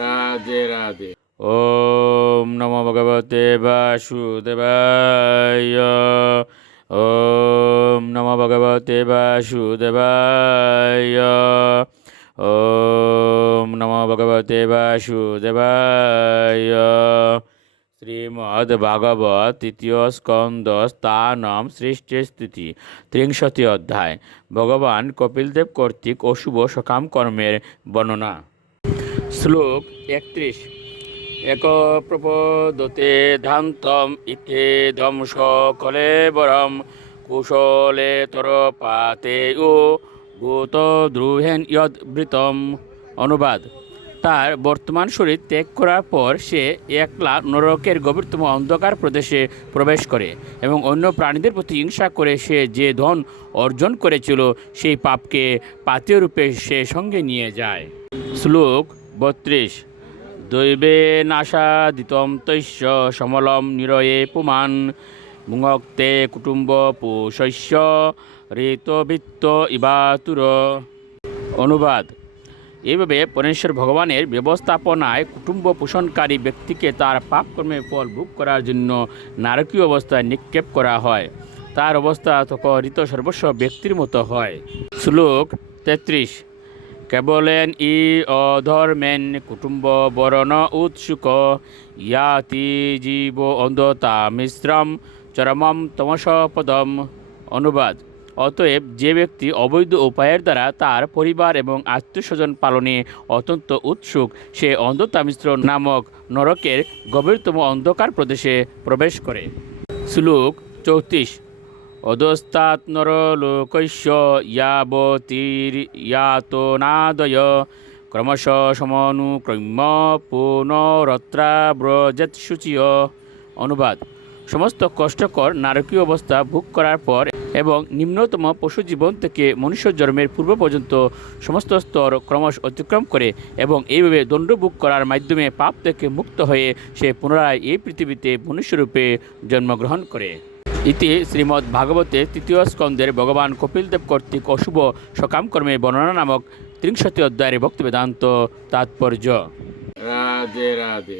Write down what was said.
রাধে রাধে। ওম নমো ভগবতে বাসুদেবায়। ওম নমো ভগবতে বাসুদেবায়। ওম নমো ভগবতে বাসুদেবায়। শ্রীমদ্ভাগবত তৃতীয় স্কন্দ স্থানম সৃষ্টি স্থিতি 63 অধ্যায়। ভগবান কপিলদেব কর্তৃক অশুভ সকাম কর্মের বর্ণনা। শ্লোক 31। এক প্রপদতে ধ্যান্তম ইত্যেদম সকলেবরম কুশলে তরপাতে ও ভূত দ্রুহেন ইয়দ্বৃতম। অনুবাদ: তার বর্তমান শরীর ত্যাগ করার পর সে একলা নরকের গভীরতম অন্ধকার প্রদেশে প্রবেশ করে এবং অন্য প্রাণীদের প্রতি হিংসা করে সে যে ধন অর্জন করেছিল সেই পাপকে পাথেয় রূপে সে সঙ্গে নিয়ে যায়। শ্লোক 32। দৈবে নাশাদিতম তৈশ্য সমলম নিরয়ে পুমান মুঙক্তে কুটুম্ব পুষস্য ঋতবৃত্ত ইবাতুর। অনুবাদ: এইভাবে পরমেশ্বর ভগবানের ব্যবস্থাপনায় কুটুম্ব পোষণকারী ব্যক্তিকে তার পাপকর্মের ফল ভোগ করার জন্য নারকীয় অবস্থায় নিক্ষেপ করা হয়। তার অবস্থা তখন ঋত সর্বস্ব ব্যক্তির মতো হয়। শ্লোক 33। কেবলেন ই অধর্মেন কুটুম্ব বরণ উৎসুক ইয়াতি জীব অন্ধতা মিশ্রম চরমম তমস পদম। অনুবাদ: অতএব যে ব্যক্তি অবৈধ উপায়ের দ্বারা তার পরিবার এবং আত্মীয়স্বজন পালনে অত্যন্ত উৎসুক, সে অন্ধতা মিশ্র নামক নরকের গভীরতম অন্ধকার প্রদেশে প্রবেশ করে। শ্লোক 34। অধস্তাৎ নরলোকস্য ইয়াবতীর্যাতনাদয় ক্রমশ সমনুক্রম্য পুনরত্রাব্রজৎশুচিয়। অনুবাদ: সমস্ত কষ্টকর নারকীয় অবস্থা ভোগ করার পর এবং নিম্নতম পশু জীবন থেকে মনুষ্য জন্মের পূর্ব পর্যন্ত সমস্ত স্তর ক্রমশ অতিক্রম করে এবং এইভাবে দণ্ড ভোগ করার মাধ্যমে পাপ থেকে মুক্ত হয়ে সে পুনরায় এই পৃথিবীতে মনুষ্যরূপে জন্মগ্রহণ করে। ইতি শ্রীমদ্ ভাগবতে তৃতীয় স্কন্দের ভগবান কপিলদেব কর্তৃক অশুভ সকাম কর্মের বর্ণনা নামক 63 অধ্যায়ের ভক্তি বেদান্ত তাৎপর্য। রাধে রাধে।